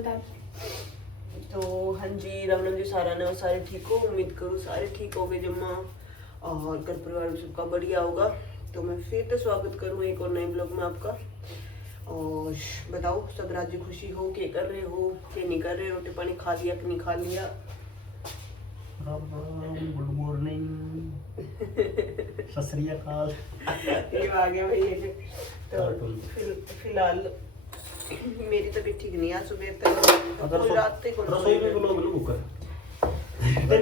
बता। तो हाँ जी, राम राम जी सारा ने, और सारे ठीक हो, उम्मीद करूँ सारे ठीक हो गए जम्मा, और घर परिवार में सबका बढ़िया होगा। तो मैं फिर से स्वागत करूँ एक और नए ब्लॉग में आपका। और बताओ सब राज्य खुशी हो, क्या कर रहे हो, क्या नहीं कर रहे, रोटी पानी खा लिया कि नहीं खा लिया। गुड मॉर्निंग सत श्री अकाल। ये आ गया भाई। तो फिलहाल मेरी तबीयत ठीक नहीं है, सुबह तक पूरी रात तक रसोई में लोग लोग कर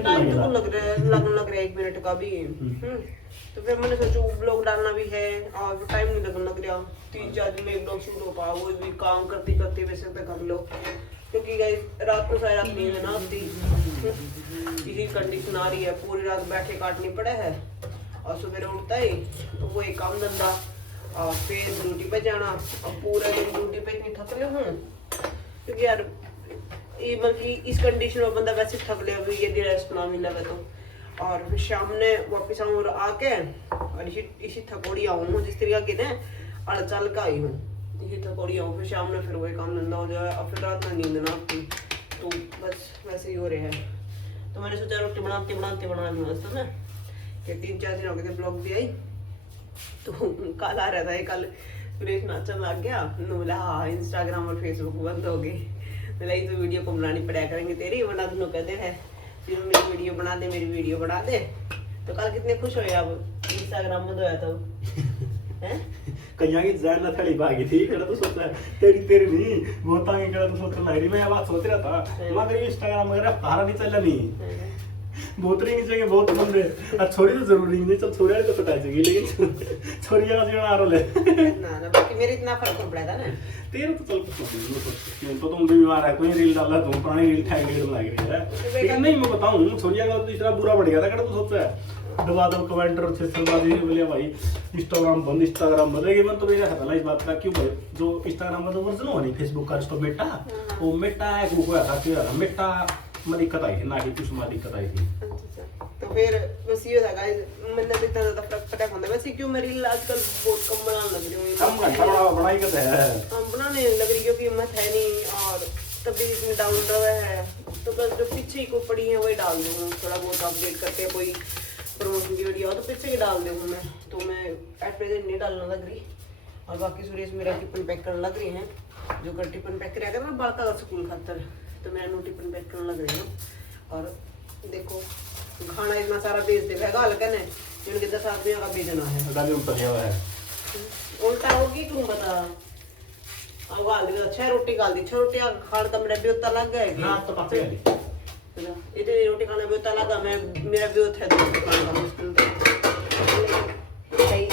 टाइम तो लग रहा है 1 मिनट का भी। तो फिर मैंने सोचा ब्लॉग डालना भी है और टाइम नहीं लगने लग रहा, 3-4 दिन में ब्लॉग शुरू हो पाया, वो भी काम करते करते वैसे तक हम लोग, क्योंकि गाइस रात को सारी रात नींद ना आती, यही कंडीशन आ रही है, पूरी रात बैठे काटनी पड़ा है, और सुबह उठता ही तो वो एक काम धंधा और फिर ड्यूटी पे जाना, और पूरा दिन ड्यूटी पे इतनी थक हूँ क्योंकि यार ये मतलब इस कंडीशन में बंदा वैसे थक ले, अभी यदि रेस्ट ना मिला तो। और फिर शाम ने वापस आऊँ और आके और इसी थकोड़ी आऊँ जिस तरीके की ना अड़ चल का आई हूँ, इसी थकोड़ी आऊँ, फिर शाम ने फिर वही काम धंधा हो जाए, और फिर रात में नींद ना आती, तो बस वैसे ही हो रहा है। तो मैंने सोचा रोटी बनाते बनाते बना लूँ वास्तव में, कि 3-4 दिन हो गए थे ब्लॉग भी आई, तो कल आ रहा था, कल सुरेश नाचन लग गया, बोला हाँ इंस्टाग्राम और फेसबुक बंद हो गए, बोला तो वीडियो को बनानी पड़ा करेंगे तेरी, वरना दोनों कहते हैं फिर मेरी वीडियो बना दे, मेरी वीडियो बना दे। तो कल कितने खुश हुए अब इंस्टाग्राम बंद होया तो हैं कहीं की जान ना थड़ी भागी थी कड़ा तो सोचता तेरी नहीं बहुत आगे कड़ा तो सोचता नहीं, मैं ये बात सोच रहा था मगर इंस्टाग्राम वगैरह तारा नहीं चला नहीं बहुत नहीं चाहिए, बहुत बंदे और छोड़ी तो जरूरी नहीं, चल छोड़ी तो पता चाहिए, लेकिन छोड़ी आज आ रहा है ना ना, बाकी मेरे इतना फर्क पड़ रहा था ना, तेरे तो चल कुछ तो तुम भी बीमार है, कोई रील डाला तुम पुरानी रील ठैग लग रही है, लेकिन नहीं मैं बताऊं छोड़िया का तो इतना बुरा बढ़ गया था, कड़ा तो सोचता है दबा दब कमेंटर और छेसलबाजी बोले भाई इंस्टाग्राम बंद लेकिन मन तो मेरा है पहला इस बात का, क्यों भाई जो इंस्टाग्राम का तो वर्जन हो नहीं फेसबुक का उसको मेटा वो मेटा है वो कोई था कि मेटा में दिक्कत आई थी ना कि कुछ में दिक्कत आई थी। तो फिर बस ये था गाइस, मैंने तो इतना ज्यादा फर्क पड़ा होता वैसे, क्यों मैं रील आजकल बहुत कम बनाने लग रही हूँ, कम घंटा बनाई करते हैं हम बनाने लग रही क्योंकि हिम्मत है नहीं, और तभी इसमें डाउन रहा है, तो बस जो पीछे को पड़ी है वही डाल दूँ, थोड़ा बहुत अपडेट करते हैं, कोई प्रमोशन की वीडियो तो पीछे की डाल दूँ मैं, तो मैं एट प्रेजेंट नहीं डालने लग रही। और बाकी सुरेश मेरा टिफिन पैक करने लग रही हैं, जो कर टिफिन पैक करेगा ना बालका का स्कूल खातर, तो मेरा नो टिफिन पैक करने लग रही हूँ। और देखो खाना इतना सारा भेज देगा हल्का ने, जिनके 10 आदमियों का भेजना है, गाली उल्टा दिया हुआ है उल्टा होगी तुम बता, अब गाल दी 6 रोटी गाल दी, 6 रोटी खाने का मेरा ब्योता लग गया ना तो पता है इतनी रोटी खाने ब्योता लगा, मैं मेरा ब्योत है तो रोटी खाने का मुश्किल सही।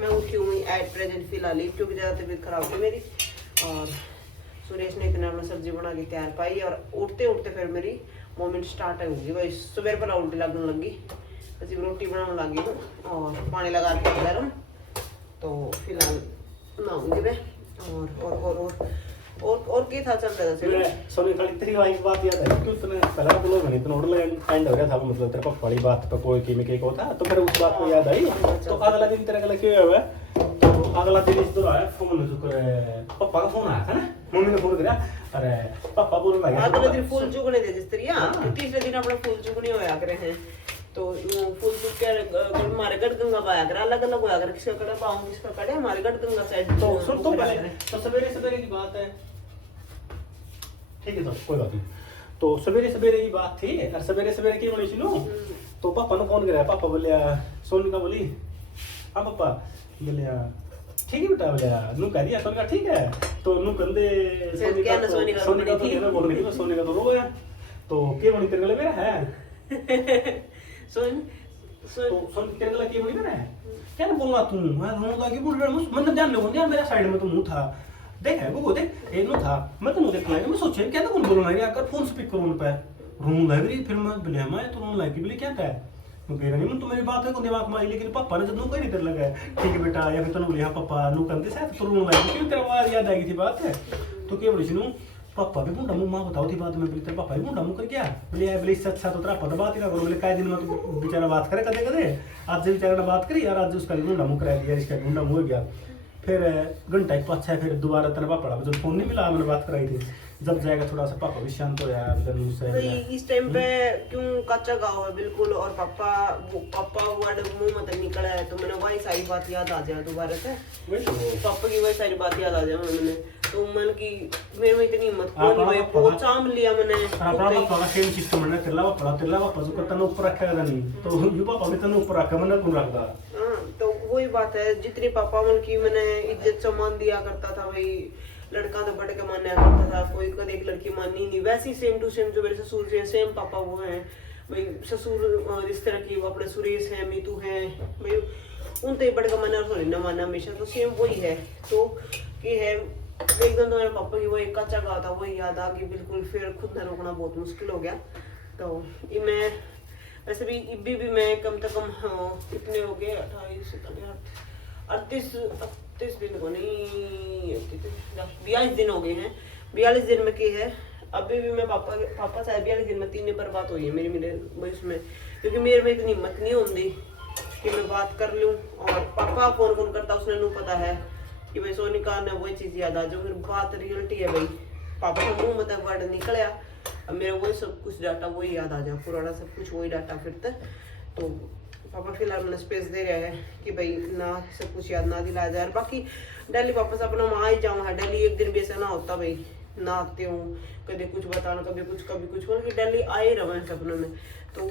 मैं उठी हूँ एट प्रेजेंट फिलहाल क्योंकि ज़्यादा तबीयत खराब थी मेरी, और सुरेश ने इतने अपना सब्जी बना के तैयार पाई, और उठते उठते फिर मेरी मोमेंट स्टार्ट होगी भाई, सुबह पर उल्टी लगने लगी, बस रोटी बनाने लगी हूँ और पानी लगा के गरम, तो फिलहाल नहाऊंगी मैं। और क्या था चल रहा था सोनी खाली तेरी वाली बात याद है कि तूने पहला तो लोग नहीं तो ऑर्डर एंड हो गया था, मतलब तेरे पापा वाली बात पे कोई की में के को था, तो फिर उस बात को याद आई, तो अगला दिन तेरा गला क्यों हुआ, तो अगला दिन इस तरह आया फोन शुक्र पापा का फोन आया था ना, मम्मी ने फोन किया, अरे पापा बोल रहा है अगले दिन फूल चुगने थे जिस तरह, तीसरे दिन अपना फूल चुगने होया करे हैं, तो फूल चुग के हमारे गढ़गंगा पाया कर, अलग अलग होया कर, किसका कड़ा पाऊं किसका कड़े, हमारे गढ़गंगा साइड। तो सुन तो पहले तो सवेरे की बात है, ठीक है तो कोई बात नहीं, तो सवेरे की बात थी, और सवेरे की बनी सुनो, तो पापा ने फोन कराया, पापा बोलिया सोनिका बोली हाँ पापा बोलिया ठीक है बेटा, बोलिया नू कह दिया सोनिका ठीक है, तो नू कंदे सोनिका तो कहना बोल रही थी, सोनिका तो रो गया, तो के बनी तेरे गले मेरा है सुन तो सुन तेरे गला के बनी मेरा है, क्या ना बोलना तू, मैं रोऊंगा कि बोल रहा हूं, मैंने जान लो यार मेरा साइड में तो मुंह था, देख है वो देख ये नो था, मैं तो मुंह देखना है, मैं सोचे क्या तो कौन बोलना है यार, फोन स्पीक करो उन पे रोने लग रही, फिर मैं बोले मैं तो रोने लगी, बोले क्या है, मैं कह रही मैं तो मेरी बात है को दिमाग में आई, लेकिन पापा ने जब नो कोई नहीं तेरे लगा ठीक है बेटा, या फिर तो बोले हाँ पापा नो कंदे शायद तो रोने लगी, क्यों तेरा आवाज याद आएगी थी बात है, तो क्या बोली सुनू पापा भी मुंडा मुंह मां बताओ थी बात में, बोले तेरे पापा भी मुंडा मुंह कर क्या, बोले यार बोले इससे अच्छा तो तेरा पता बात ही ना करो, बोले कई दिन में तो बेचारा बात करे कदे कदे, आज से बेचारा ने बात करी यार, आज उसका मुंडा मुंह करा दिया, इसका मुंडा मुंह हो गया, फिर घंटा एक पाछा फिर दोबारा तेरा पापा जब फोन नहीं मिला मैंने बात कराई थी, जब जाएगा थोड़ा सा पापा भी शांत हो यार गन्नू से भाई इस टाइम पे क्यों कच्चा गाँव है बिल्कुल, और पापा वर्ड मुंह मत निकला है तो मैंने वही सारी बात याद आ जाए दोबारा से, वही तो पापा की वही सारी बात याद आ जाए मैंने, तो मन की मेरे में इतनी हिम्मत को नहीं भाई, बहुत चाम लिया मैंने। अपना पापा सेम सिस्टम है तेला पापा जो तने ऊपर रखेगा नहीं तो यू पापा भी तने ऊपर रखा मैंने कौन रखदा। हाँ तो वही बात है, जितनी पापा मन की मैंने इज्जत सम्मान दिया करता था भाई, लड़का तो बढ़ के माना करता था, कोई कभी एक लड़की मानी नहीं, वैसी सेम टू सेम जो मेरे ससुर से सेम पापा वो हैं भाई, ससुर इस तरह की अपने सुरेश है, मीतू है भाई, उन तो बढ़ के माना थोड़ी ना माना हमेशा, तो सेम वही है। तो ये है एकदम तो मेरे पापा की वही कच्चा गाँव था वही याद आ गई बिल्कुल, फिर खुद न रोकना बहुत मुश्किल हो गया। तो ये मैं वैसे भी मैं कम से कम कितने हो गए 38 दिन को नहीं 42 दिन हो गए हैं, 42 दिन में की है। अभी भी मैं पापा से 42 दिन में 3 बार बात हुई है मेरे उसमें, क्योंकि मेरे में इतनी हिम्मत नहीं होती कि मैं बात कर लूँ, और पापा फोन करता उसने नहीं पता है कि भाई सोनिका ने वही चीज़ याद आ जाओ, फिर बात रियलिटी है भाई, पापा का मुँह मतलब वर्ड निकल आया, अब मेरा वही सब कुछ डाटा वही याद आ जाओ, पुराना सब कुछ वही डाटा फिर तक। तो पापा फिलहाल मैंने स्पेस दे रहे हैं कि भाई ना सब कुछ याद ना दिलाया जाए, बाकी डेली वापस अपना वहाँ ही जाऊँ है, डेली एक दिन भी ऐसा ना होता भाई ना आते हूँ, कभी कुछ बताना कभी कुछ मतलब कि डेली आए रहे सपनों में। तो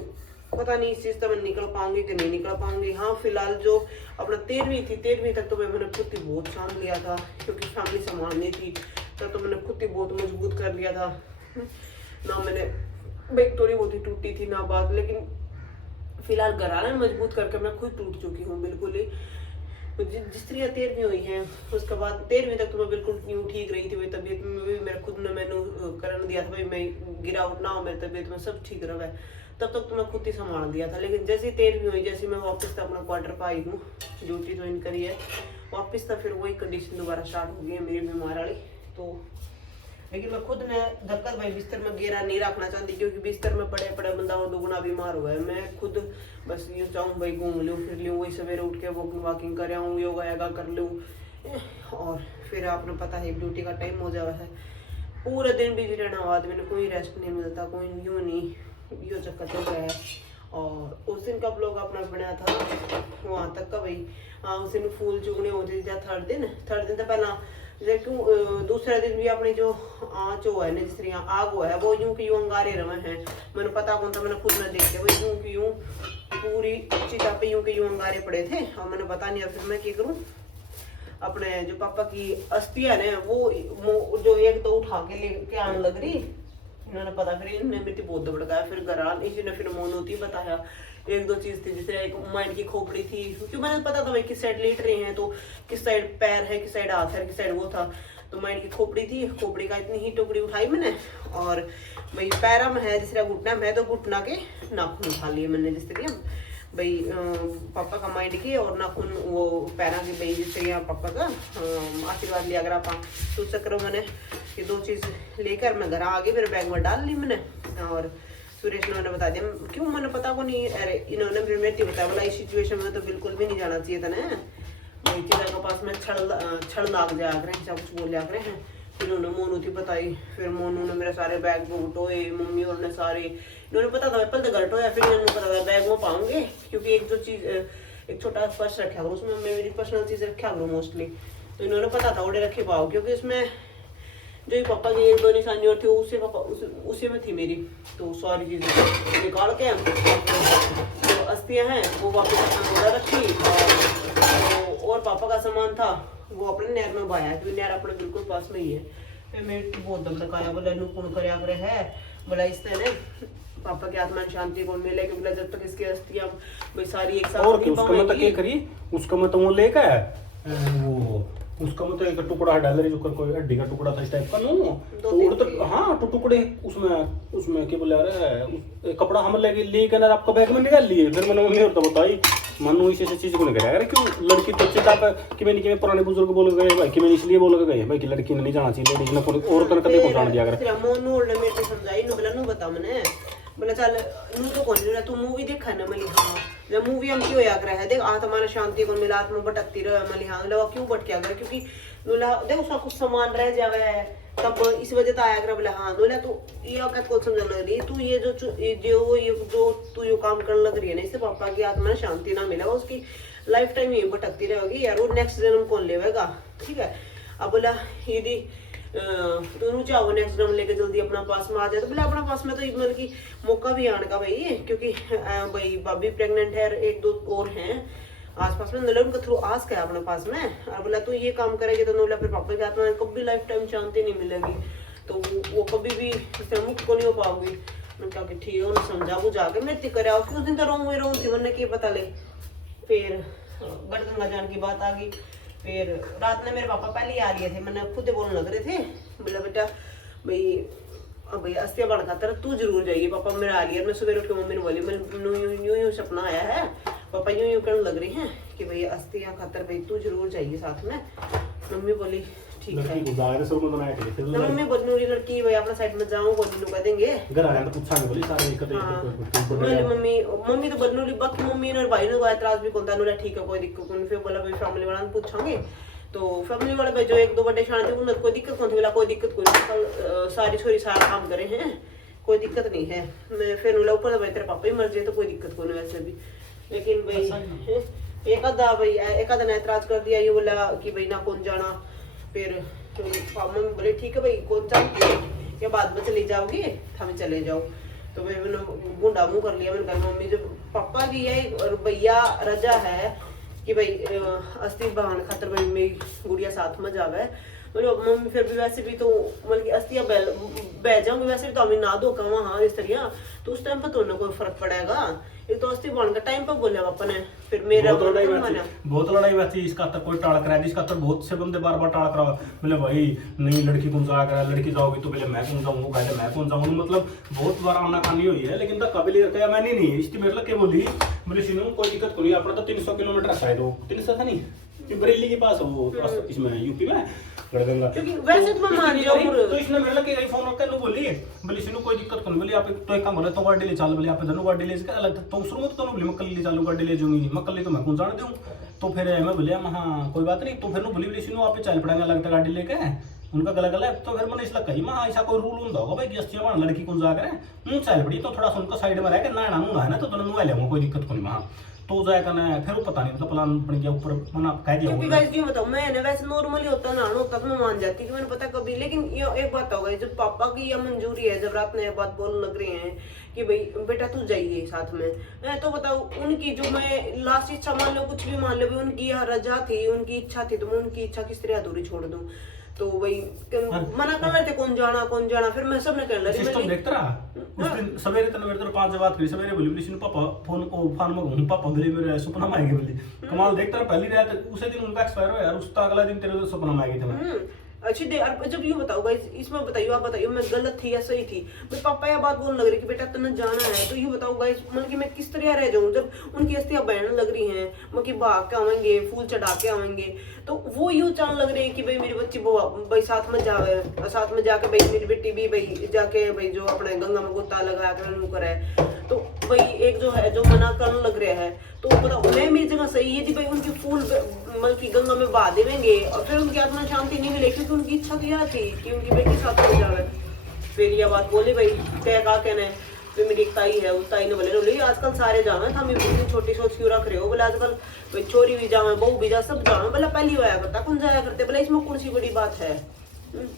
पता नहीं इस चीज़ से मैं निकल पाऊंगी कि नहीं निकल पाऊंगी। हाँ फिलहाल जो अपना 13वीं तक तो मैंने खुद ही बहुत छान लिया था, क्योंकि फैमिली संभालनी थी, तो मैंने खुद ही बहुत मजबूत कर लिया था ना, मैंने भाई थोड़ी बहुत ही टूटी थी ना बात, लेकिन फिलहाल घराना मजबूत करके मैं खुद टूट चुकी हूँ बिल्कुल ही। जिस तरह 13वीं हुई है उसके बाद 13वीं तक तो मैं बिल्कुल यूँ ठीक रही थी भाई, तबीयत में भी मेरा खुद ने मैंने करने दिया था भाई, मैं गिरावट ना हो मेरी तबीयत में, सब ठीक रहा है, तब तक तो मैं खुद ही संभाल दिया था। लेकिन जैसे 13वीं हुई, जैसे मैं वापस तक अपना क्वार्टर पर आई हूँ, ड्यूटी ज्वाइन करी है वापस तक, फिर वही कंडीशन दोबारा स्टार्ट हो गई है मेरी बीमार वाली। तो लेकिन मैं खुद ने धक्का भाई बिस्तर में घेरा नहीं रखना चाहती, क्योंकि बिस्तर में पड़े पड़े बंदा वो दुगना बीमार हुआ है। मैं खुद बस यूँ चाहूँ भाई घूम लूँ फिर लूँ, वही सवेरे उठ के वॉकिंग कर आऊँ, योगा कर लूँ, और फिर आपने पता है ड्यूटी का टाइम हो जावा है, पूरा दिन बिजी रहना आदमी ने, कोई रेस्ट नहीं मिलता, कोई यूँ नहीं, यो चक्कर चल रहा है। और उस दिन का ब्लॉग अपना बनाया था वहाँ तक का भाई, हाँ उस दिन फूल चुगने होते थे, थर्ड दिन तो पहला क्यों दूसरा दिन भी अपनी जो आँच हो है ना, जिस तरह आग हुआ है वो यूं कि यूं अंगारे रहे हैं, मैंने पता कौन था, मैंने खुद न देख लिया भाई यूं कि यूं पूरी चिता पे यूं कि यूं अंगारे पड़े थे, और मैंने पता नहीं। फिर मैं क्या करूँ, अपने जो पापा की अस्थियां ने वो जो एक तो उठा के लेके आने लग रही, इन्होंने पता फिर इन्होंने मेरी बहुत दबड़काया, फिर घर आ इसी ने फिर मोनोती बताया, एक दो चीज थी, जिस एक माइंड की खोपड़ी थी, क्योंकि मैंने पता था भाई किस साइड लेट रहे हैं, तो किस साइड पैर है, किस साइड हाथ है, किस साइड वो था, तो माइंड की खोपड़ी थी, खोपड़ी का इतनी ही टुकड़ी उठाई मैंने, और भाई पैरा में है जिस तरह घुटना में है, तो घुटना के नाखून उठा लिए मैंने, जिस तरह भाई पापा का माइंड की और नाखून वो पैरा की भाई, जिस तरह पापा का आशीर्वाद लिया अगर आप, तो चक्र मैंने ये दो चीज़ लेकर मैं घर आ गई, मेरे बैग में डाल ली मैंने। और सुरेश ने मैंने बता दिया, क्यों मैंने पता को नहीं, अरे इन्होंने फिर मेरे बताया बोला इस सिचुएशन में तो बिल्कुल भी नहीं जाना चाहिए था ना भाई, किधर के पास में छड़ लाग जाया करें, सब कुछ बोल लिया करें। फिर उन्होंने मोनू थी बताई, फिर मोनू ने मेरे सारे बैग को उठोए, मम्मी और ने सारे, इन्होंने पता था पहले घर टोया, फिर इन्होंने पता था बैग वो पाऊंगे, क्योंकि एक जो चीज़ एक छोटा पर्स रखा करो, उसमें मैं मेरी पर्सनल चीज़ रखा करूँ मोस्टली, तो इन्होंने पता था ओडे रखे पाओ, क्योंकि उसमें जो पापा की एक दो निशानी और थी उससे पापा उसी में थी मेरी, तो सारी चीज़ें निकाल के जो अस्थियाँ हैं वो वापस अपना ओडा रखी, और पापा का सामान था वो अपने नहर में बहाया, क्योंकि नहर अपने बिल्कुल पास में ही है। फिर मेरे बहुत दम तकाया, बोला नू कौन कर है, बोला इस तरह पापा की आत्मा शांति को मिले, क्योंकि जब तक इसकी अस्थियाँ भाई सारी एक साथ और उसका मैं तो क्या करी, उसका मैं तो वो लेकर वो उसका मतलब एक टुकड़ा डाल रही, जो कोई हड्डी का टुकड़ा था इस टाइप का नो, तो हाँ तो टुकड़े उसमें क्या बोले यार, कपड़ा हम लेके ना आपका बैग में निकाल लिए। फिर मैंने मम्मी और तो बताई, मनु इस चीज को नहीं कराया, क्यों लड़की तो अच्छे था कि मैंने पुराने बुजुर्ग बोल गए भाई, कि मैंने इसलिए बोल गए भाई कि लड़की ने नहीं जाना चाहिए, लेडीज ने औरत ने कभी पहुंचाने दिया कर। मोनू ने मेरे को समझाई, नु बोला नु बता मैंने, बोला चल नू तो कौन रहा, तू मूवी देखा ना, मैं हाँ जब मूवी हम क्यों याद रहा है, देख आत्मा ने शांति को मिला, आत्मा भटकती रहे, मैं हाँ लगा क्यों भटकिया कर, क्योंकि बोला देख उसका कुछ सामान रह जावे है तब इस वजह से आया कर। बोला हाँ बोला तू ये औकात को समझने लग रही है तू ये जो तू यो काम करने लग रही है ना इससे पापा की आत्मा में शांति ना मिलेगा, उसकी लाइफ टाइम यही भटकती रहेगी यार, वो नेक्स्ट जन्म कौन लेगा। ठीक है अब बोला यदि तू चाहो नेक्स्ट जन्म लेके जल्दी अपना पास में आ जाए तो बोला अपना पास में तो मतलब की मौका भी आने का भाई, क्योंकि भाई भाभी प्रेग्नेंट है, एक दो और हैं आसपास में, नोला उनका थ्रू आस है अपने पास में। और बोला तू ये काम करेगी तो नोला फिर पापा के हाथ में कभी लाइफ टाइम शांति नहीं मिलेगी, तो वो कभी भी इससे मुक्त को नहीं हो पाओगी। मैंने कहा कि ठीक है उन्हें समझा बुझा के मृत्यु करे, उस दिन तो रोऊँ थी मैंने क्या पता ले। फिर गढ़गंगा जाने की बात आ गई, फिर रात में मेरे पापा पहले ही आ रहे थे, मैंने खुद बोलने लग रहे थे बोला बेटा भाई अस्तिया बन खातर तू जरूर जाइए, पापा मेरा आ रही है। मैं सुबह उठ के मम्मी ने बोली मैं यूं सपना आया है, पापा यूं करने लग रही हैं कि भाई अस्तिया खातर भाई तू जरूर जाइए साथ में। मम्मी बोली ठीक है, मम्मी बोली लड़की भाई अपना साइड में जाऊँ बोली कह देंगे मम्मी तो बदनूली बाकी मम्मी ने भाई ने एतराज भी कौन था, ठीक है कोई दिक्कत नहीं। फिर बोला भाई फैमिली वाला पूछांगे तो फैमिली वाले भाई जो एक दो बड़े शान थे उन्हें कोई दिक्कत कौन थी, बोला कोई दिक्कत कोई नहीं, सारी छोरी सारा काम करे हैं कोई दिक्कत नहीं है। मैं फिर बोला ऊपर भाई तेरे पापा ही मर जाए तो कोई दिक्कत कोई नहीं वैसे भी, लेकिन भाई एक आधा ने एतराज कर दिया, ये बोला कि भाई ना कौन जाना। फिर मम्मी बोले ठीक है भाई कौन जाओगी या बाद में चली जाओगी हमें चले जाओ। तो मैंने गुंडा मुँह कर लिया, मैंने कहा मम्मी जब पापा की है और भैया रजा है कि भाई अस्थि बहाने खातर भाई मेरी गुड़िया साथ में जावे। मम्मी फिर भी वैसे भी तो मतलब कि अस्थियाँ बह जाऊंगी, वैसे भी तो हमें ना दो कहा हाँ इस तरह तो उस टाइम पर तो ना कोई फर्क पड़ेगा, एक तो अस्थि बहाने का टाइम पर बोले पापा ने। फिर मेरा बहुत लड़ाई वैसी इसका तक कोई टाल करा इसका तो बहुत से बंदे बार बार टाल करा, बोले भाई नहीं लड़की कौन जाया करा, लड़की जाओगी तो बोले मैं कौन जाऊँ, वो कहते मैं कौन जाऊँ, मतलब बहुत बार आनाकानी हुई है। लेकिन तक कभी ले मैंने नहीं इसकी मेरे क्या बोली सीनू कोई दिक्कत कोई अपना तो 300 किलोमीटर शायद हो 300 था नहीं बरेली के पास वो इसमें यूपी में गढ़गंगा, वैसे तो मैं मान जाऊं। तो इसने मेरे लगे फोन करके बोली सीनू कोई दिक्कत कोई बोली आप तो एक काम बोले तो गाड़ी ले चल बोले आप धनु गाड़ी ले अलग तो शुरू में तो बोली मैं कल ले चालू गाड़ी ले जाऊंगी, मैं कल तो मैं कौन जान दूँ। तो फिर मैं बोलिया हाँ कोई बात नहीं, तो फिर बोली सीनू आप चल पड़ेंगे लगता गाड़ी लेके उनका गला गला। तो फिर मैंने इसलिए कही मैं ऐसा कोई रूल होता होगा भाई गेस्टिया वहाँ लड़की कौन जा करे चल पड़ी तो थोड़ा सा उनका साइड में रह के ना नूंगा है ना तो नुआ ले कोई दिक्कत को नहीं वहाँ तो जाया करना है। फिर वो पता नहीं मतलब प्लान बन गया ऊपर मना कह दिया क्योंकि गाइस क्यों बताऊं मैं ना वैसे नॉर्मली होता ना होता तो मैं मान जाती कि मैंने पता कभी, लेकिन ये एक बात हो गई जब पापा की या मंजूरी है जब रात में बात बोलने लग रहे हैं कि भाई बेटा तू जाइए साथ में, तो बताओ उनकी जो मैं लास्ट इच्छा मान लो कुछ भी मान लो उनकी रजा थी उनकी इच्छा थी तो मैं उनकी इच्छा किस तरह अधूरी छोड़ दूं। तो वही मना कर रहे थे कौन जाना फिर मैं सबने कर लगी सिस्टम देखता रहा उस दिन सवेरे तने मेरे तो 5 बजे बात करी सवेरे बोली बोली पापा फोन में घूम पापा बोले मेरे सपना में आएगी बोली कमाल देखता रहा पहली रात उसी दिन उनका एक्सपायर हुआ यार उसका अगला दिन तेरे सपना में आएगी तुम्हें अच्छी दे। जब यूँ बताओ गाइस इसमें बताइए आप बताइए मैं गलत थी या सही थी, मैं पापा या बात बोलने लग रही कि बेटा तुम्हें जाना है तो यूँ बताओ गाइस मतलब कि मैं किस तरह रह जाऊँ जब उनकी अस्थियाँ बहने लग रही हैं मतलब कि भाग के आवेंगे फूल चढ़ा के आवेंगे तो वो यूँ चाहने लग रही है कि भाई मेरी बच्ची भाई साथ में जावे साथ में जाके भाई मेरी बेटी भी भाई जाके भाई जो अपने गंगा में गोता लगा कर करे तो भाई एक जो है जो मना करने लग रहा है तो बताओ मैं मेरी जगह सही है थी भाई उनके फूल मतलब की गंगा में बहा देंगे और फिर उनकी आत्मा शांति नहीं मिले क्योंकि उनकी इच्छा तो यह थी कि उनकी बेटी साथ हो जावे। फिर यह बात बोली भाई तय का कहना है फिर मेरी एक ताई है उस ताई ने बोले आजकल सारे जावे था मैं छोटी सोच क्यों रख रहे हो बोले आजकल भाई चोरी भी जावे बहू भी जा सब जावे बोला पहली होया करता कौन जाया करते बोला इसमें कौन सी बड़ी बात है।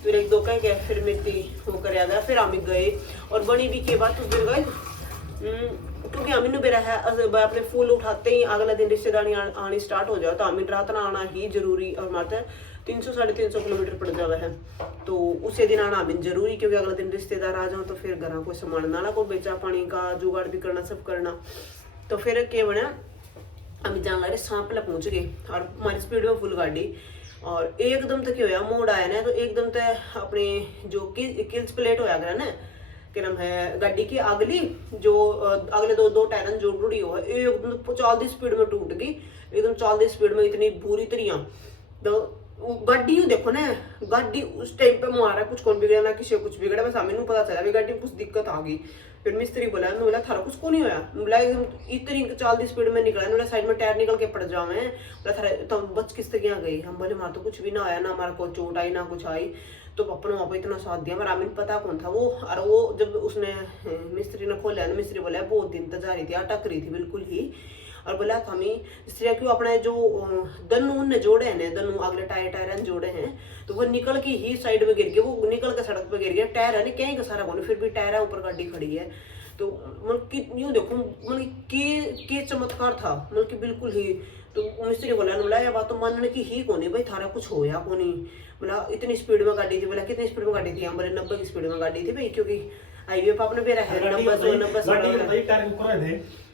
फिर एक दो कह गए फिर मेरी वो कर गया फिर हम गए और बनी भी के बाद उस दिन गए क्योंकि अमीन बेरा है अपने फूल उठाते ही अगला दिन रिश्तेदारी आनी स्टार्ट हो जाए तो अमीन रात ना आना ही जरूरी और मात्र 300-350 किलोमीटर पड़ जावा है तो उसी दिन आना अमीन जरूरी क्योंकि अगला दिन रिश्तेदार आ जाओ तो फिर घर को संभालना ना को बेचा पानी का जुगाड़ भी करना सब करना। तो फिर क्या बना अमीन जान लगे सांपला पहुंच गए और हमारी स्पीड में फुल गाड़ी और एकदम तक क्या मोड़ आया ना तो एकदम तक अपने जो किल्स प्लेट होया गया ना क्या नाम है गाड़ी की अगली जो अगले दो टायरन जो जुड़ी हो एकदम 40 स्पीड में टूट गई एकदम 40 स्पीड में इतनी बुरी तरिया तो गाड़ी यूं देखो ना, गाड़ी उस टाइम पे मारा कुछ कौन बिगड़ा ना किसी को कुछ बिगड़ा, बस हमें पता चला भी गाड़ी में कुछ दिक्कत आ गई। फिर मिस्त्री बोला, मैं बोला थारा कुछ को नहीं होया, बोला एकदम इतनी 40 स्पीड में निकला, बोला साइड में टायर निकल के पड़ जावे, बोला थारा तो बच किस तरह गई। हम बोले मार तो कुछ भी ना आया ना, हमारा को चोट आई ना कुछ आई। तो पापा ने वहाँ पर इतना साथ दिया, मगर हमें पता कौन था वो। और वो जब उसने मिस्त्री ने खोला, मिस्त्री बोला बहुत दिन तक जा रही थी, अटक रही थी बिल्कुल ही। और बोला था हमें इसलिए क्यों अपने जो दन्नू ने जोड़े हैं, दन्नू अगले टायर जोड़े हैं, तो वो निकल के ही साइड में गिर गया, वो निकल के सड़क पे गिर गया। टायर है ना कहीं का सारा कौन, फिर भी टायर है, ऊपर गाड़ी खड़ी है। तो मतलब कि यूँ देखो मतलब के चमत्कार था, मतलब कि बिल्कुल ही। तो मिस्त्री बोला ये बात तो मानने की ही कोनी भाई, थारा कुछ होया कोनी। बोला इतनी स्पीड में गाड़ी थी, बोला कितनी स्पीड में गाड़ी थी, हम बोले 90 की स्पीड में गाड़ी थी भाई, क्योंकि हाईवे पर आपने बेरा है 90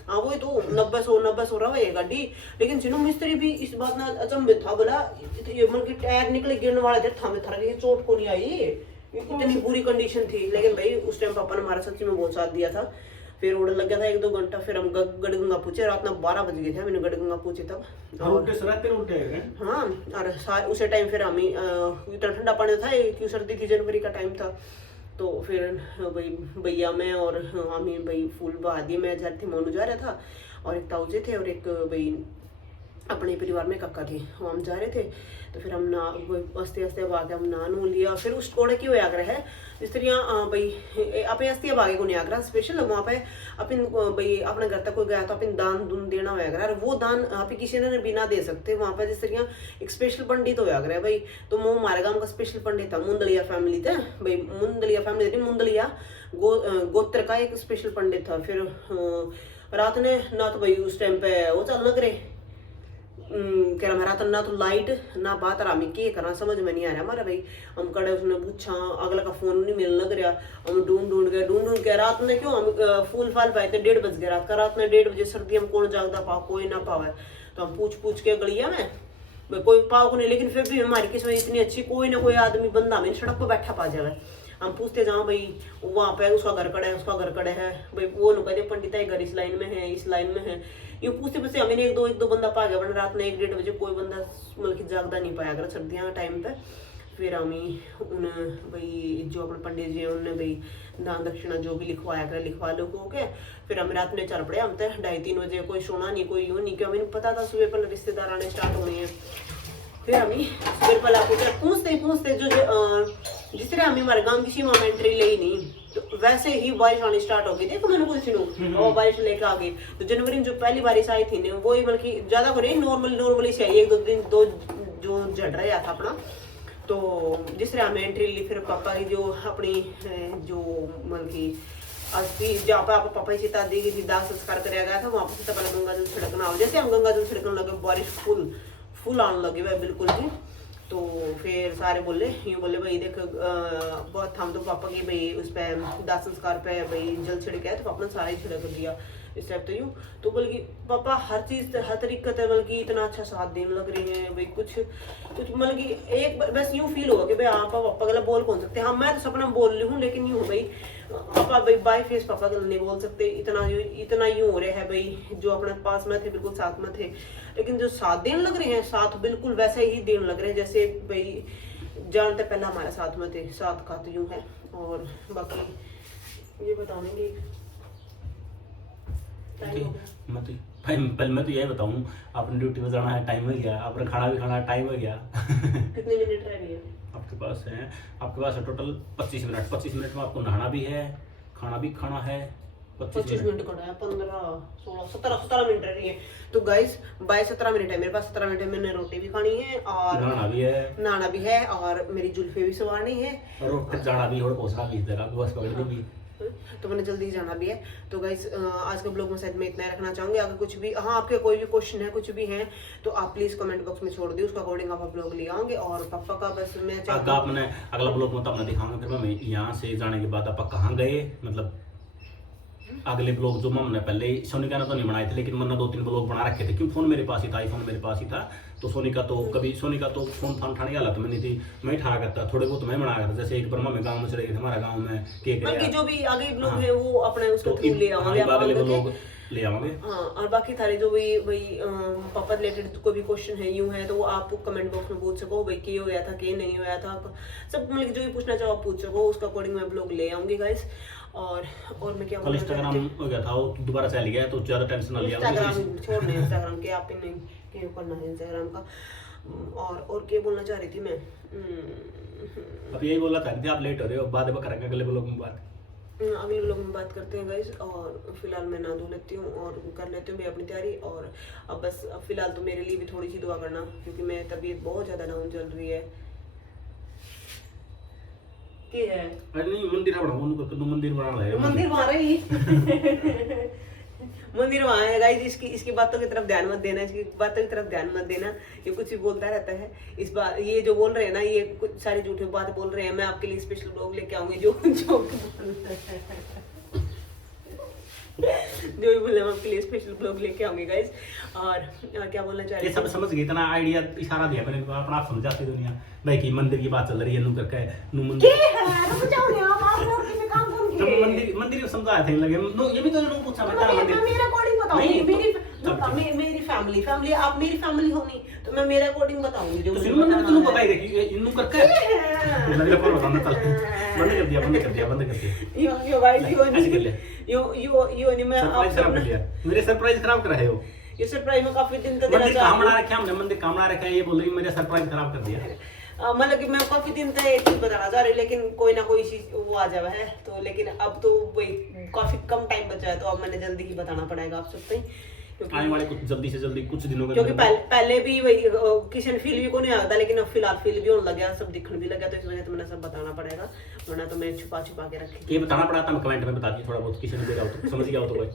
हाँ वही तो 90 रहा है ये गाड़ी। लेकिन सुनो मिस्त्री भी इस बात ना अचंभित था, बोला ये मतलब कि टायर निकले गिरने वाले थे, थामे थारा ये चोट को नहीं आई, इतनी बुरी कंडीशन थी। लेकिन भाई उस टाइम पापा ने हमारा सच्ची में बहुत साथ दिया था। फिर उड़ने लग गया था 1-2 घंटा, फिर हम गढ़गंगा पूछे, रात में 12 बज गए थे, मैंने गढ़गंगा पूछे तब। हाँ और उसे टाइम फिर हम इतना ठंडा पानी था, क्यों सर्दी थी, जनवरी का टाइम था। तो फिर भाई भैया मैं और हम भाई फूल बहा दिए, मैं जा रही थी, मोनू जा रहा था, और एक ताऊजी थे, और एक भाई अपने परिवार में काका थे, वो हम जा रहे थे। तो फिर हम ना हंसते हंसते भागे, हम ना नू लिया। फिर उस कोड़े की हुआ आग्रह है जिस तरह भाई अपने हंसते भागे को नहीं आग्रह स्पेशल वहाँ पे अपन भाई अपने घर तक कोई गया तो अपन दान दून देना हुआ आग्रह, वो दान आप किसी ने बिना दे सकते वहाँ पे। जिस तरह एक स्पेशल पंडित हुआ आग्रह भाई, तो वो हमारे गाँव का स्पेशल पंडित था, मुंदलिया फैमिली थे भाई, मुंदलिया फैमिली थी, मुंदलिया गोत्र का एक स्पेशल पंडित था। फिर रात ने ना तो भाई उस टाइम पे वो चल लग रहे कह रहा रात ना तो लाइट ना बात रहा, हमें क्या करना समझ में नहीं आ रहा हमारा भाई। हम कड़े उसने पूछा, अगला का फोन नहीं मिलने लग रहा, हम ढूंढ के रात में क्यों हम फूल फाल पाए थे 1:30 बज गए रात का, रात में 1:30 बजे सर्दी में कौन जागता पाओ, कोई ना पावे। तो हम पूछ के गलिया में कोई पाओ को नहीं, लेकिन फिर भी हमारी किस्मत इतनी अच्छी, कोई ना कोई आदमी बंदा हमें सड़क पर बैठा पा जाए। हम पूछते जाओ भाई वहाँ पे उसका घर कड़ा है, उसका घर कड़ा है भाई, वो लोग कहते पंडित है घर इस लाइन में है, इस लाइन में है। ये पूछते पूछते हमें एक दो बंदा पा गया, वरना रात में 1-1:30 बजे कोई बंदा मतलब कि जागदा नहीं पाया अगर सर्दियों टाइम पे। फिर हमें उन्हें भाई जो अपने पंडित जी उन्होंने भाई दान दक्षिणा जो भी लिखवाया कर लिखवा लो हो गए। फिर हम रात में चल पड़े, हम तो 2:30-3 बजे, कोई सोना नहीं कोई यूँ नहीं, क्यों हमें पता था सुबह पर रिश्तेदार आने स्टार्ट होने हैं। फिर हमें सुबह पर पूछते जो जिस तरह हमें हमारे गाँव की सीमा में एंट्री ले ही नहीं, तो वैसे ही बारिश आनी स्टार्ट हो गई। देखो मैंने कुछ सुनू और बारिश लेकर आ गई। तो जनवरी में जो पहली बारिश आई थी ना, वही मतलब कि ज्यादा को नहीं, नॉर्मली से आई, 1-2 दिन दो जो झड़ रहा था अपना। तो जिस तरह हमें एंट्री ली, फिर पापा की जो अपनी जो मतलब की अस्थि जहाँ पर आप पापा की सीता दी गई थी, दाह संस्कार कराया गया था, वहाँ पर सबसे पहले गंगा जल छिड़कना हो। जैसे हम गंगा जल छिड़कने लगे, बारिश फुल आने लगी भाई बिल्कुल ही। तो फिर सारे यूँ बोले भाई देख बहुत हम तो पापा की भाई उस पर दाह संस्कार पे भाई जल छिड़का है, तो पापा ने सारा ही छिड़क दिया इस टाइप। तो यूँ तो बल्कि पापा हर चीज़ हर तरीके से बल्कि इतना अच्छा साथ देने लग रहे हैं भाई। कुछ मतलब कि एक बस यूँ फील होगा कि भाई हाँ पापा गला बोल कौन सकते। हाँ मैं तो सपना बोल रही हूँ, लेकिन यूँ भाई पापा भाई बाय फेस पापा गला नहीं बोल सकते। इतना यूँ हो रहा है भाई, जो अपने पास में थे बिल्कुल साथ में थे, लेकिन जो साथ देने लग रहे हैं साथ बिल्कुल वैसे ही देने लग रहे हैं जैसे भाई जानते पहले हमारे साथ में थे। साथ का तो यूँ है। और बाकी ये बताऊंगी मैं तो यही बताऊँ, अपनी ड्यूटी में जाना है, टाइम हो गया, अपना खाना भी खाना है, टाइम हो गया। कितने मिनट रह गए आपके पास है टोटल 25 मिनट। 25 मिनट में आपको नहाना भी है, खाना भी खाना है। 25 मिनट का है, 15, 16, 17 मिनट रह रही है। तो गाइस 22-17 मिनट है मेरे पास। 17 मिनट में मैंने रोटी भी खानी है और नहाना भी है और मेरी जुल्फे भी सवारनी है और जाना भी और पहुंचना भी इधर बस पकड़नी भी। तो मैंने जल्दी जाना भी है। तो गाइस आज के ब्लॉग में शायद मैं इतना ही रखना चाहूँगी। अगर कुछ भी आपके कोई भी क्वेश्चन है कुछ भी है तो आप प्लीज कमेंट बॉक्स में छोड़ दिए, उसका अकॉर्डिंग आप ब्लॉग ले आएंगे। और पापा का बस मैं अगला ब्लॉग में तो अपना दिखाऊंगा फिर मैं यहाँ से जाने के बाद आप कहाँ गए, मतलब अगले ब्लॉग जो हमने पहले सोनिका ने तो नहीं बनाए थे, लेकिन मैंने 2-3 ब्लॉग बना रखे थे, क्योंकि फोन मेरे पास ही था, आईफोन मेरे पास ही था। तो सोनिका तो फोन फान उठाने की हालत में नहीं थी, मैं ही ठा करता, थोड़े बहुत मैं बनाया करता। जैसे एक बार मैं गाँव में चले गए थे, हमारा गाँव में केक बल्कि जो भी आगे ब्लॉग है वो अपने उसके थ्रू ले आवांगे अगले ब्लॉग ले आवांगे। हाँ, और बाकी थारे जो भी भाई पापा रिलेटेड कोई भी क्वेश्चन है यूं है तो वो आप कमेंट बॉक्स में पूछ सको, भाई के होया था के नहीं होया था, सब मतलब जो भी पूछना चाहो आप पूछ सको, उसका अकॉर्डिंग मैं ब्लॉग ले आऊंगी गाइस। और मैं क्या कल इंस्टाग्राम हो गया था, वो दोबारा चल गया, तो ज्यादा टेंशन ना लिया। इंस्टाग्राम छोड़ने, इंस्टाग्राम के आप ही नहीं क्यों करना है इंस्टाग्राम का। और क्या बोलना चाह रही थी मैं, अब यही बोलना चाह रही थी, आप लेट हो रहे हो, बाद में करेंगे अगले ब्लॉग में बात। अगले लोग में बात करते हैं गाइस। और फिलहाल मैं नहा धो लेती हूँ और कर लेती हूँ मैं अपनी तैयारी। और अब बस अब फिलहाल तो मेरे लिए भी थोड़ी सी दुआ करना, क्योंकि मेरी तबीयत बहुत ज़्यादा डाउन चल रही है। क्या है? अरे नहीं, मंदिर बना रहे हैं, मंदिर वहाँ रही मंदिर वहाँ है गाइस। इसकी बातों की तरफ ध्यान मत देना, इसकी बातों की तरफ ध्यान मत देना, ये कुछ भी बोलता रहता है। इस बात ये जो बोल रहे हैं ना, ये कुछ सारी झूठी बात बोल रहे हैं। मैं आपके लिए स्पेशल ब्लॉग लेके आऊंगी जो जो भी बोले, मैं आपके लिए स्पेशल ब्लॉग लेके आऊंगी गाइस। और क्या बोलना चाह रही ये सब समझ गए, इतना आइडिया इशारा दिया मैंने, अपना आप समझाती दुनिया भाई की मंदिर की बात चल रही है, नू करके नू मंदिर तो मंदिर को समझाया थे लगे नो, ये भी तो लोग पूछा मैं मंदिर मेरा अकॉर्डिंग बताऊंगी। मेरी फैमिली आप मेरी फैमिली होनी तो मैं मेरे अकॉर्डिंग बताऊंगी जो तो मंदिर में तुम बताएगा कि इन्नू करके मेरा फोन बताना चल बंद कर दिया यो गाइस ऐसे कर लिया, यो नहीं मैं सरप्राइज खराब कर दिया, मेरे सरप्राइज खराब कर रहे हो। ये सरप्राइज में काफी दिन तक देना मंदिर चाहती कहाँ बना रखे हमने, मंदिर कहाँ बना रखा है, ये बोल रही मेरा सरप्राइज खराब कर दिया। मतलब कि मैं काफी दिन तक एक चीज बताना चाह रही, लेकिन कोई ना कोई चीज वो आ जावा है तो। लेकिन अब तो वही काफी कम टाइम बचा है, तो अब मैंने जल्दी ही बताना पड़ेगा आप सबसे, आने वाले कुछ जल्दी से जल्दी कुछ दिनों के क्योंकि पहले भी वही किसी ने फील भी को नहीं आया था, लेकिन अब फिलहाल फील भी होने लग गया, सब दिखने भी लगा, तो इस वजह से मैंने सब बताना पड़ेगा, वरना तो मैं छुपा के रखी। ये बताना पड़ा था, कमेंट में बता दी थोड़ा बहुत, किसी ने देखा हो तो समझ गया हो तो कोई।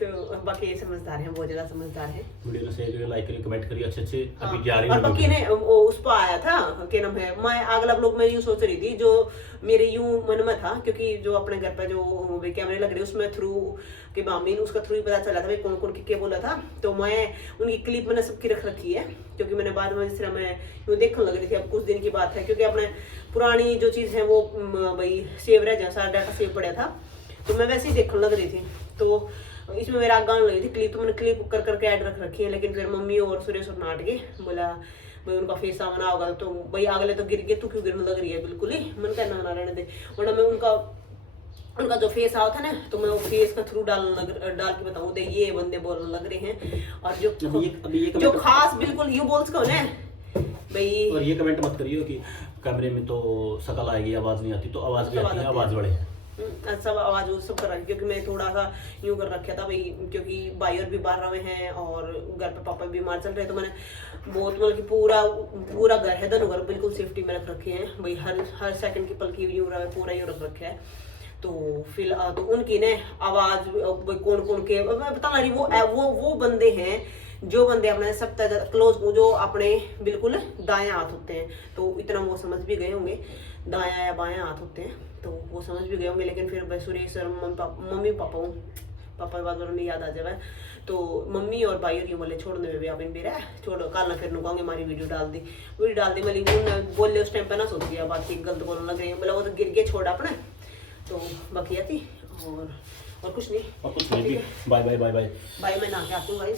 तो बाकी ये समझदार है, बहुत ज्यादा समझदार है। वीडियो को शेयर करिए, लाइक करिए, कमेंट करिए, अच्छे अभी जा रही और बाकी ने उस पर आया था क्या नाम है, मैं अगला ब्लॉग में यूं सोच रही थी, जो मेरे यूं मन में था, क्योंकि जो अपने घर पे जो कैमरे लग रहे उसमें थ्रू के मामी उसका थ्रू ही पता चला था भाई कौन कौन क्या बोला था। तो मैं उनकी क्लिप मैंने सबकी रख रखी है, क्योंकि मैंने बाद में जिस तरह मैं यूँ देखने लग रही थी, अब कुछ दिन की बात है, क्योंकि अपने पुरानी जो चीज़ है वो भाई सेव रह जाए, सारा डाटा सेव पड़ा था, तो मैं वैसे ही देखने लग रही थी। तो इसमें मेरा गान लगी थी क्लिप, तो मैंने क्लिप करके ऐड रख रखी है। लेकिन फिर मम्मी और सुरेश और नाट गए, बोला भाई उनका फेस सामना होगा तो भाई अगले तो गिर गए, तू क्यों गिरने लग रही है, बिल्कुल ही मन कहना ना रहने दे, वरना मैं उनका जो फेस आओ था ना, तो मैं वो फेस का थ्रू डाल के बताऊँ दे ये बंदे बोलने लग रहे हैं। और जो खास बिल्कुल यूं बोल सको ना भाई। और ये कमेंट मत करियो कि कैमरे में तो शकल आएगी आवाज नहीं आती, तो आवाज भी आती है, आवाज बढ़े सब आवाज सब कर रही, क्योंकि मैं थोड़ा सा यूं कर रखा था भाई, क्योंकि भाई और भी बाहर रहे हैं और घर पे पापा भी बीमार चल रहे, तो मैंने बहुत मतलब कि पूरा घर है, दोनों घर बिल्कुल सेफ्टी में रख रखे हैं भाई, हर सेकंड की पल की यूं रहा है, पूरा यूं रख रखा है। तो फिलहाल तो उनकी ने आवाज कौन कौन के मैं बता रही, वो बंदे हैं जो बंदे अपने सबसे क्लोज, जो अपने बिल्कुल दाएं हाथ होते हैं, तो इतना वो समझ भी गए होंगे, दायां या बायां हाथ होते हैं तो वो समझ भी गए होंगे। लेकिन फिर सुरेश और मम्मी पापा के बाद में याद आ जाए, तो मम्मी और भाई और ये बोले छोड़ने में भी आप इन बेरा छोड़ो, कल ना फिर नुकाऊंगे, हमारी वीडियो डाल दी मैं बोल ले उस टाइम पे ना सोच गया, बाकी गलत बोलने लग रही बोला वो तो गिर गया छोड़ा अपने, तो बाकी आती और कुछ नहीं, bye bye bye bye bye, मैं ना के आती हूँ भाई।